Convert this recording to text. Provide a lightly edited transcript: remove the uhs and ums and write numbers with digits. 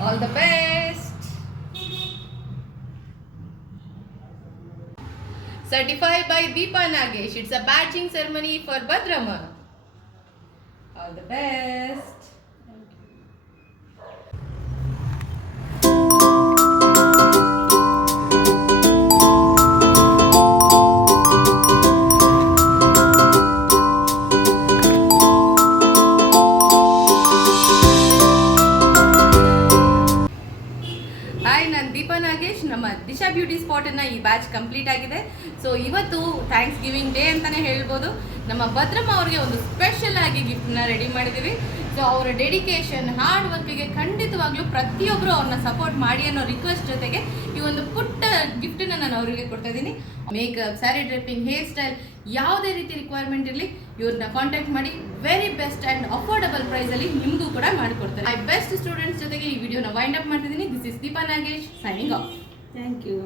All the best. Certified by DEEPA Nagesh. It's a badging ceremony for Bhadrama. All the best. Hi, ನಾನು ದೀಪಾ ನಾಗೇಶ್. ನಮ್ಮ Disha beauty ಸ್ಪಾಟನ್ನು ಈ batch complete ಆಗಿದೆ. So ಇವತ್ತು thanks giving day ಅಂತಲೇ ಹೇಳ್ಬೋದು. ನಮ್ಮ ಭದ್ರಮ್ಮ ಅವ್ರಿಗೆ ಒಂದು ಸ್ಪೆಷಲ್ ಆಗಿ ಗಿಫ್ಟನ್ನ ರೆಡಿ ಮಾಡಿದ್ದೀವಿ. ಸೊ ಅವರ ಡೆಡಿಕೇಶನ್, ಹಾರ್ಡ್ ವರ್ಕಿಗೆ ಖಂಡಿತವಾಗ್ಲೂ ಪ್ರತಿಯೊಬ್ಬರು ಅವ್ರನ್ನ ಸಪೋರ್ಟ್ ಮಾಡಿ ಅನ್ನೋ ರಿಕ್ವೆಸ್ಟ್ ಜೊತೆಗೆ ಈ ಒಂದು ಪುಟ್ಟ ಗಿಫ್ಟನ್ನು ನಾನು ಅವರಿಗೆ ಕೊಡ್ತಾ ಇದ್ದೀನಿ. Makeup, sari draping, hair style, ಯಾವುದೇ ರೀತಿ ರಿಕ್ವೈರ್ಮೆಂಟ್ ಇರಲಿ ಇವ್ರನ್ನ ಕಾಂಟ್ಯಾಕ್ಟ್ ಮಾಡಿ ವೆರಿ ಬೆಸ್ಟ್ ಆ್ಯಂಡ್ ಅಫೋರ್ಡಬಲ್ ಪ್ರೈಸಲ್ಲಿ ನಿಮಗೂ ಕೂಡ ಮಾಡಿಕೊಡ್ತಾರೆ. ಐ ಬೆಸ್ಟ್ ಸ್ಟೂಡೆಂಟ್ಸ್ ಜೊತೆಗೆ ಈ ವಿಡಿಯೋನ ವೈಂಡ್ ಅಪ್ ಮಾಡ್ತಿದ್ದೀನಿ. This is Deepa Nagesh signing off. Thank you.